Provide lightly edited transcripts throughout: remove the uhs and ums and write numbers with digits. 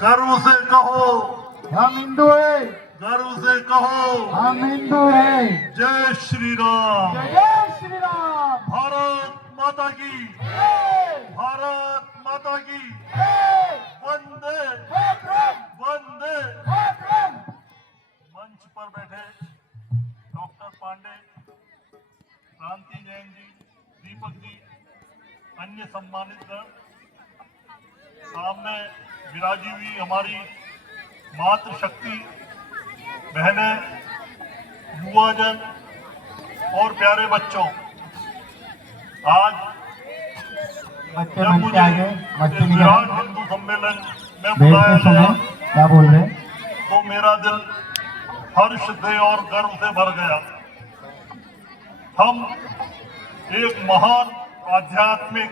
गर्व से कहो हम हिंदू है, गर्व से कहो हम हिंदू है। जय श्री राम। जय श्री राम। भारत माता की, जय भारत माता की जय वंदे मातरम, वंदे। मातरम। मंच पर बैठे डॉक्टर पांडे, क्रांति जैन जी, दीपक जी, अन्य सम्मानित गण, सामने विराजी हुई हमारी मातृशक्ति बहनें, युवाजन और प्यारे बच्चों, आज बच्चे जब मंच मुझे के आगे, बच्चे इस निकल विराट हिंदू सम्मेलन में बैठ बुलाया के सुने गया क्या बोल रहे। तो मेरा दिल हर्ष से और गर्व से भर गया। हम एक महान आध्यात्मिक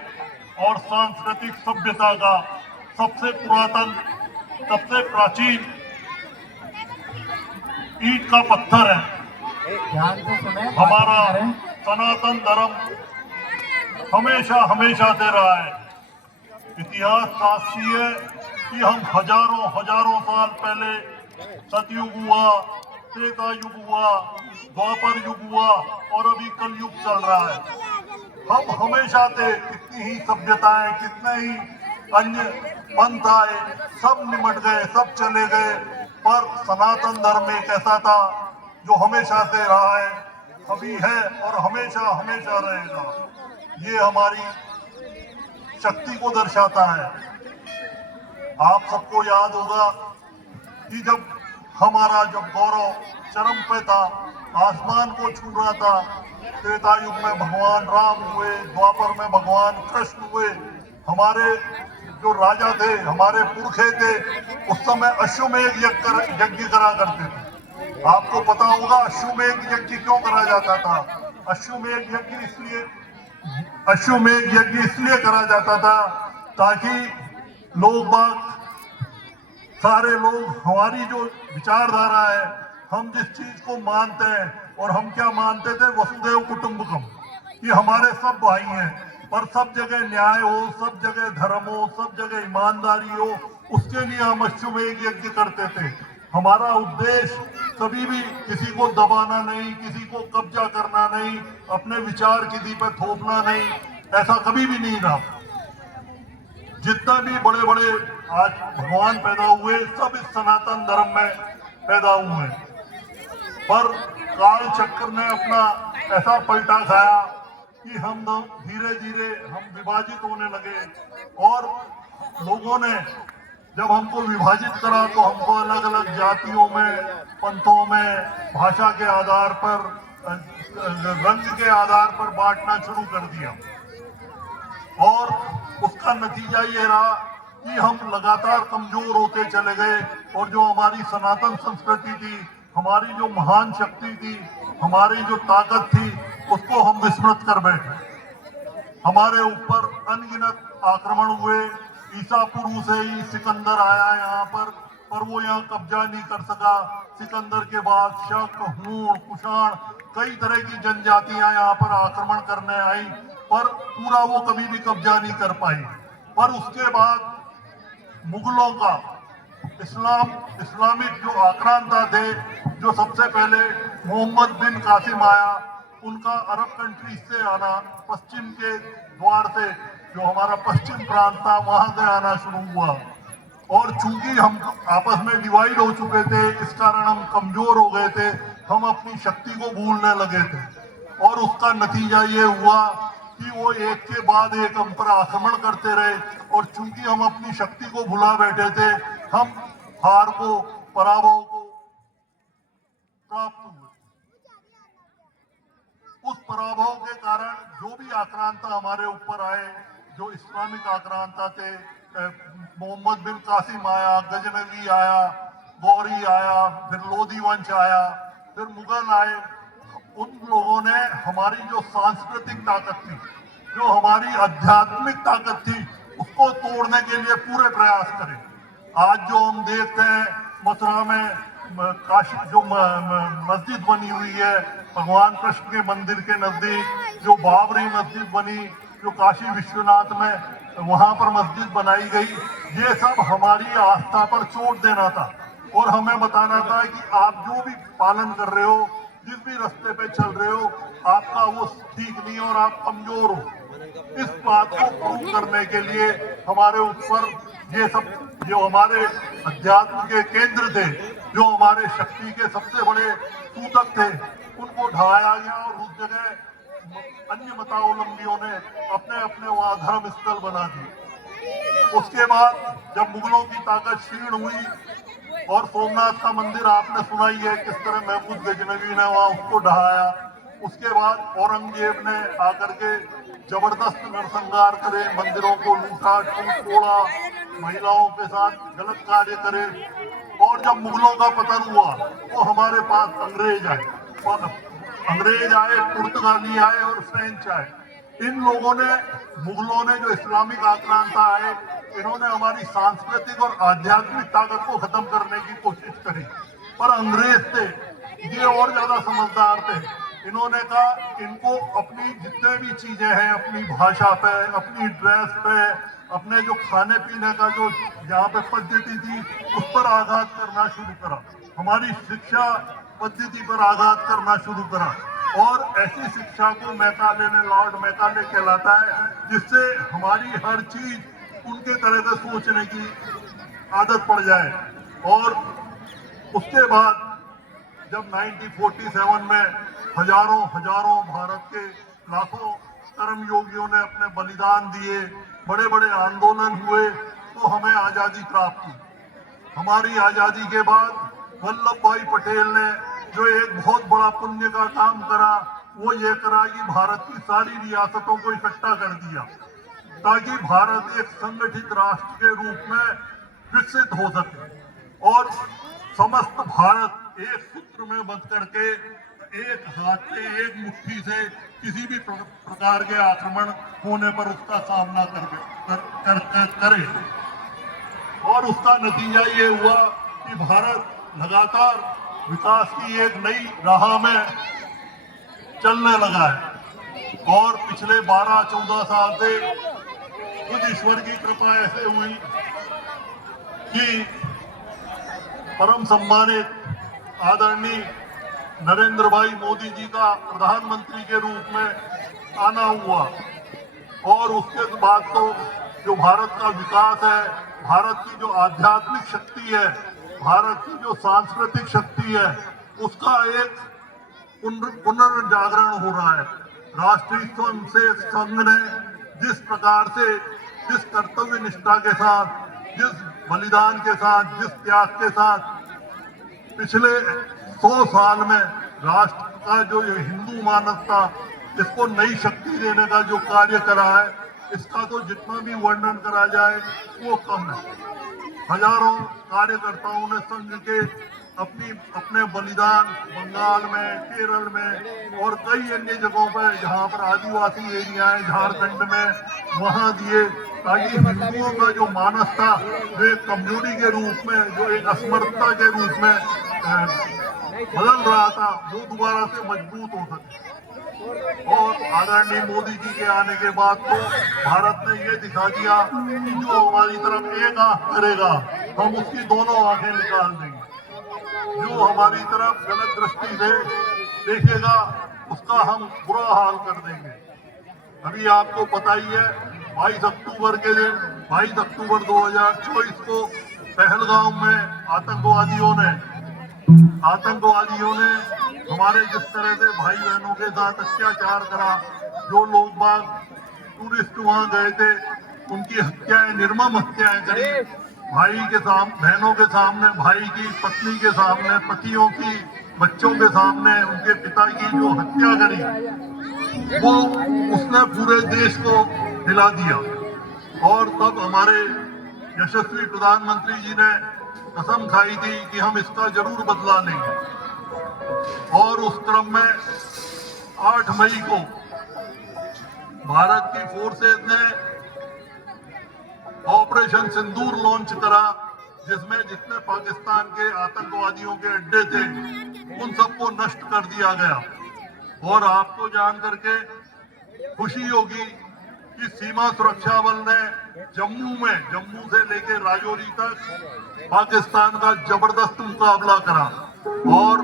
और सांस्कृतिक सभ्यता का सबसे पुरातन, सबसे प्राचीन ईंट का पत्थर है। ध्यान से सुने, हमारा बात करें। सनातन धर्म हमेशा हमेशा से रहा है। इतिहास साक्षी है कि हम हजारों हजारों साल पहले सतयुग हुआ, त्रेता युग हुआ, द्वापर युग हुआ और अभी कलयुग चल रहा है। हम हमेशा से कितनी ही सभ्यताएं, कितने ही अन्य पंथ आए, सब निमट गए, सब चले गए, पर सनातन धर्म एक ऐसा था जो हमेशा से रहा है, अभी है और हमेशा हमेशा रहेगा। ये हमारी शक्ति को दर्शाता है। आप सबको याद होगा कि जब हमारा गौरव चरम पे था, आसमान को छू रहा था, त्रेता युग में भगवान राम हुए, द्वापर में भगवान कृष्ण हुए, हमारे जो राजा थे, हमारे पुरखे थे, उस समय अश्वमेध यज्ञ करा करते थे। आपको पता होगा अश्वमेध यज्ञ क्यों करा जाता था। अश्वमेध यज्ञ इसलिए करा जाता था ताकि लोग बाग, सारे लोग, हमारी जो विचारधारा है, हम जिस चीज को मानते हैं, और हम क्या मानते थे, वसुदेव कुटुंबकम, कि हमारे सब भाई हैं, पर सब जगह न्याय हो, सब जगह धर्म हो, सब जगह ईमानदारी हो, उसके लिए हम अश्वमेध यज्ञ करते थे। हमारा उद्देश्य कभी भी किसी को दबाना नहीं, किसी को कब्जा करना नहीं, अपने विचार किसी पर थोपना नहीं, ऐसा कभी भी नहीं रहा। जितना भी बड़े बड़े आज भगवान पैदा हुए, सब इस सनातन धर्म में पैदा हुए हैं, पर काल चक्र ने अपना ऐसा पलटा खाया कि हम धीरे धीरे हम विभाजित होने लगे, और लोगों ने जब हमको विभाजित करा तो हमको अलग अलग जातियों में, पंथों में, भाषा के आधार पर, रंग के आधार पर बांटना शुरू कर दिया, और उसका नतीजा ये रहा कि हम लगातार कमजोर होते चले गए, और जो हमारी सनातन संस्कृति थी, हमारी जो महान शक्ति थी, हमारी जो ताकत थी, उसको हम विस्मृत कर बैठे। हमारे ऊपर अनगिनत आक्रमण हुए। ईसा पूर्व से ही सिकंदर आया यहाँ पर वो यहाँ कब्जा नहीं कर सका। सिकंदर के बाद शक, हूण, कुषाण, कई तरह की जनजातियां यहाँ पर आक्रमण करने आई, पर पूरा वो कभी भी कब्जा नहीं कर पाई। पर उसके बाद मुगलों का इस्लामिक जो आक्रांता थे, जो सबसे पहले मोहम्मद बिन कासिम आया, उनका अरब कंट्रीज से आना, पश्चिम के द्वार से, जो हमारा पश्चिम प्रांत था, वहां से आना शुरू हुआ, और चूंकि हम आपस में डिवाइड हो चुके थे, इस कारण हम कमजोर हो गए थे, हम अपनी शक्ति को भूलने लगे थे, और उसका नतीजा ये हुआ कि वो एक के बाद एक हम पर आक्रमण करते रहे, और चूंकि हम अपनी शक्ति को भुला बैठे थे, हम हार को, पराभव को प्राप्त हुए। उस पराभव के कारण जो भी आक्रांता हमारे ऊपर आए, जो इस्लामिक आक्रांता थे, मोहम्मद बिन कासिम आया, गजनवी आया, गौरी आया, फिर लोधी वंश आया, फिर मुगल आए, उन लोगों ने हमारी जो सांस्कृतिक ताकत थी, जो हमारी आध्यात्मिक ताकत थी, उसको तोड़ने के लिए पूरे प्रयास करे। आज जो हम देखते हैं मथुरा में काशी जो मस्जिद बनी हुई है, भगवान कृष्ण के मंदिर के नजदीक जो बाबरी मस्जिद बनी, जो काशी विश्वनाथ में वहां पर मस्जिद बनाई गई, ये सब हमारी आस्था पर चोट देना था और हमें बताना था कि आप जो भी पालन कर रहे हो, जिस भी रास्ते पे चल रहे हो, आपका वो ठीक नहीं और आप कमजोर हो। इस बात को प्रूव करने के लिए हमारे ऊपर ये सब, जो हमारे अध्यात्म के केंद्र थे, जो हमारे शक्ति के सबसे बड़े सूतक थे, उनको ढाया गया और उस जगह अन्य मतावलंबियों ने अपने अपने वहां धर्म स्थल बना दिए। उसके बाद जब मुगलों की ताकत क्षीण हुई और सोमनाथ का मंदिर आपने सुना ही है किस तरह महमूद गजनवी ने वहां उसको ढहाया, उसके बाद औरंगजेब ने आकर के जबरदस्त नरसंहार करे, मंदिरों को लूटा तोड़ा, महिलाओं के साथ गलत कार्य करे। और जब मुगलों का पतन हुआ तो हमारे पास अंग्रेज आए, पुर्तगाली आए और फ्रेंच आए। इन लोगों ने, मुगलों ने जो इस्लामिक आक्रांता आए, इन्होंने हमारी सांस्कृतिक और आध्यात्मिक ताकत को खत्म करने की कोशिश करी। पर अंग्रेज थे, ये और ज्यादा समझदार थे। इन्होंने कहा इनको अपनी जितने भी चीजें हैं, अपनी भाषा पे, अपनी ड्रेस पे, अपने जो खाने पीने का जो यहाँ पे पद्धति थी, उस पर आघात करना शुरू करा। हमारी शिक्षा पद्धति पर आघात करना शुरू करा और ऐसी शिक्षा को मैकाले ने, लॉर्ड मैकाले कहलाता है, जिससे हमारी हर चीज उनके तरह से सोचने की आदत पड़ जाए। और उसके बाद जब 1947 में हजारों भारत के लाखों कर्मयोगियों ने अपने बलिदान दिए, बड़े बड़े आंदोलन हुए, तो हमें आजादी प्राप्त हुई। हमारी आजादी के बाद वल्लभ भाई पटेल ने जो एक बहुत बड़ा पुण्य का काम करा, वो ये करा कि भारत की सारी रियासतों को इकट्ठा कर दिया ताकि भारत एक संगठित राष्ट्र के रूप में विकसित हो सके और समस्त भारत एक सूत्र में बंध करके, एक हाथ से, एक मुट्ठी से किसी भी प्रकार के आक्रमण होने पर उसका सामना करे। और उसका नतीजा ये हुआ कि भारत लगातार विकास की एक नई राह में चलने लगा है। और पिछले 12-14 साल से खुद ईश्वर की कृपा ऐसे हुई कि परम सम्मानित आदरणीय नरेंद्र भाई मोदी जी का प्रधानमंत्री के रूप में आना हुआ। और उसके बाद तो जो भारत का विकास है, भारत की जो आध्यात्मिक शक्ति है, भारत की जो सांस्कृतिक शक्ति है, उसका एक पुनर्जागरण हो रहा है। राष्ट्रीय स्वयंसेवक संघ ने जिस प्रकार से, जिस कर्तव्य निष्ठा के साथ, जिस बलिदान के साथ, जिस त्याग के साथ पिछले 100 साल में राष्ट्र का जो हिंदू मानवता, इसको नई शक्ति देने का जो कार्य करा है, इसका तो जितना भी वर्णन करा जाए वो कम है। हजारों कार्यकर्ताओं ने संघ के अपने बलिदान बंगाल में, केरल में और कई अन्य जगहों पर, जहां पर आदिवासी एरिया है, झारखंड में, वहां दिए ताकि हिंदुओं का जो मानस था, जो एक कमजोरी के रूप में, जो एक असमर्थता के रूप में बदल रहा था, वो दोबारा से मजबूत हो सके। और आदरणीय मोदी जी के आने के बाद तो भारत ने ये दिखा दिया कि जो हमारी तरफ एक आंख करेगा, हम उसकी दोनों आंखें निकाल देंगे। जो हमारी तरफ गलत दृष्टि से देखेगा, उसका हम बुरा हाल कर देंगे। अभी आपको पता ही है, 22 अक्टूबर के दिन, 22 अक्टूबर 2024 को पहलगाम में आतंकवादियों ने हमारे जिस तरह से भाई बहनों के साथ अत्याचार करा, जो लोग बाग टूरिस्ट वहां गए थे, उनकी हत्याएं, निर्मम हत्याएं करी, भाई के सामने, बहनों के सामने, भाई की पत्नी के सामने, पतियों की, बच्चों के सामने उनके पिता की जो हत्या करी, वो उसने पूरे देश को हिला दिया। और तब हमारे यशस्वी प्रधानमंत्री जी ने कसम खाई थी कि हम इसका जरूर बदला लेंगे। और उस क्रम में 8 मई को भारत की फोर्सेज ने ऑपरेशन सिंदूर लॉन्च करा, जिसमें जितने पाकिस्तान के आतंकवादियों के अड्डे थे, उन सबको नष्ट कर दिया गया। और आपको जान करके खुशी होगी कि सीमा सुरक्षा बल ने जम्मू से लेके राजौरी तक पाकिस्तान का जबरदस्त मुकाबला करा। और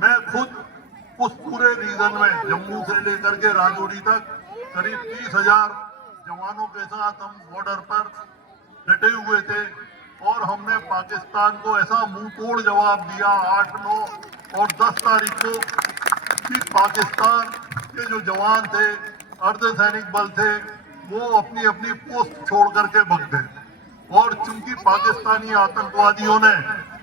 मैं खुद उस पूरे रीजन में जम्मू से लेकर के राजौरी तक करीब 30,000 जवानों के साथ हम बॉर्डर पर डटे हुए थे और हमने पाकिस्तान को ऐसा मुंह तोड़ जवाब दिया 8, 9 और 10 तारीख को कि पाकिस्तान के जो जवान थे, अर्धसैनिक बल थे, वो अपनी अपनी पोस्ट छोड़ करके भग गए। और चूंकि पाकिस्तानी आतंकवादियों ने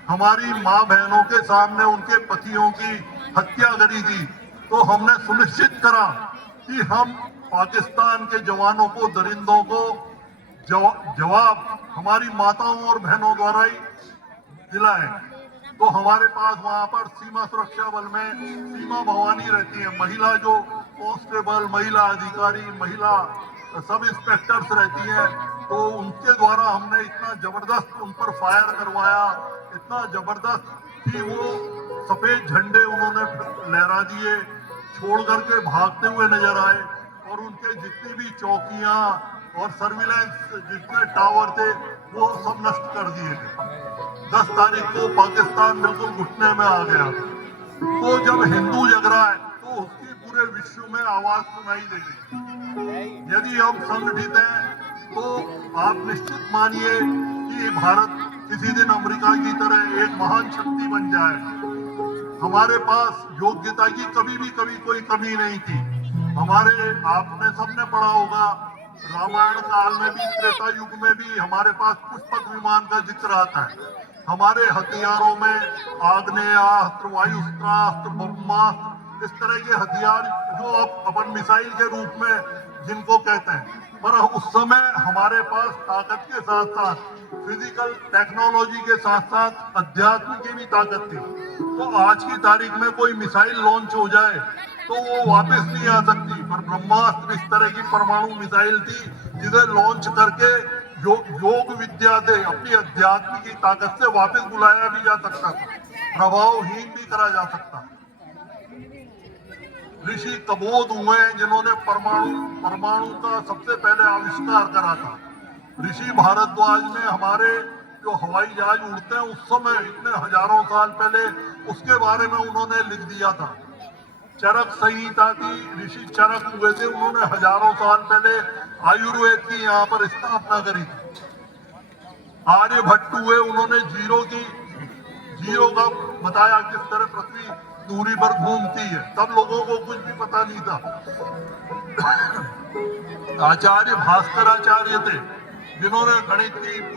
हमारी माँ बहनों के सामने उनके पतियों की हत्या करी थी, तो हमने सुनिश्चित करा कि हम पाकिस्तान के जवानों को, दरिंदों को जवाब हमारी माताओं और बहनों द्वारा ही दिलाए। तो हमारे पास वहां पर सीमा सुरक्षा बल में सीमा भवानी रहती है, महिला जो कांस्टेबल, महिला अधिकारी, महिला सब इंस्पेक्टर्स रहती हैं। तो उनके द्वारा हमने इतना जबरदस्त उन पर फायर करवाया, इतना जबरदस्त कि वो सफेद झंडे उन्होंने लहरा दिए, छोड़ करके भागते हुए नजर आए और उनके जितनी भी चौकियां और सर्विलांस जितने टावर थे वो सब नष्ट कर दिए थे। 10 तारीख को पाकिस्तान बिल्कुल घुटने में आ गया। तो जब हिंदू जग रहा है तो उसकी पूरे विश्व में आवाज सुनाई देगी। यदि हम संगठित हैं तो आप निश्चित मानिए कि भारत किसी दिन अमेरिका की तरह एक महान शक्ति बन जाए। हमारे पास योग्यता की कभी कोई कमी नहीं थी। आपने सबने पढ़ा होगा, रामायण काल में भी, त्रेता युग में भी हमारे पास पुष्पक विमान का जिक्र आता है। हमारे हथियारों में आग्नेयास्त्र, वायुस्त्रास्त्र, ब्रह्मास्त्र, इस तरह के हथियार जो अपन मिसाइल के रूप में जिनको कहते हैं, पर उस समय हमारे पास ताकत के साथ साथ फिजिकल टेक्नोलॉजी के साथ साथ अध्यात्म की भी ताकत थी। तो आज की तारीख में कोई मिसाइल लॉन्च हो जाए तो वो वापस नहीं आ सकती, पर ब्रह्मास्त्र इस तरह की परमाणु मिसाइल थी जिसे लॉन्च करके योग विद्या से, अपनी अध्यात्म की ताकत से वापस बुलाया भी जा सकता था, प्रभावहीन भी करा जा सकता। ऋषि कबोध हुए जिन्होंने परमाणु का सबसे पहले आविष्कार करा था। ऋषि भारद्वाज ने हमारे जो हवाई जहाज उड़ते हैं उस समय, इतने हजारों साल पहले, उसके बारे में उन्होंने लिख दिया था। चरक संहिता की ऋषि चरक हुए थे, उन्होंने हजारों साल पहले आयुर्वेद की यहाँ पर स्थापना करी थी। आर्यभट्ट हुए, उन्होंने जीरो का बताया किस तरह पृथ्वी दूरी पर घूमती है, तब लोगों को कुछ भी पता नहीं था। आचार्य भास्कराचार्य थे जिन्होंने गणित की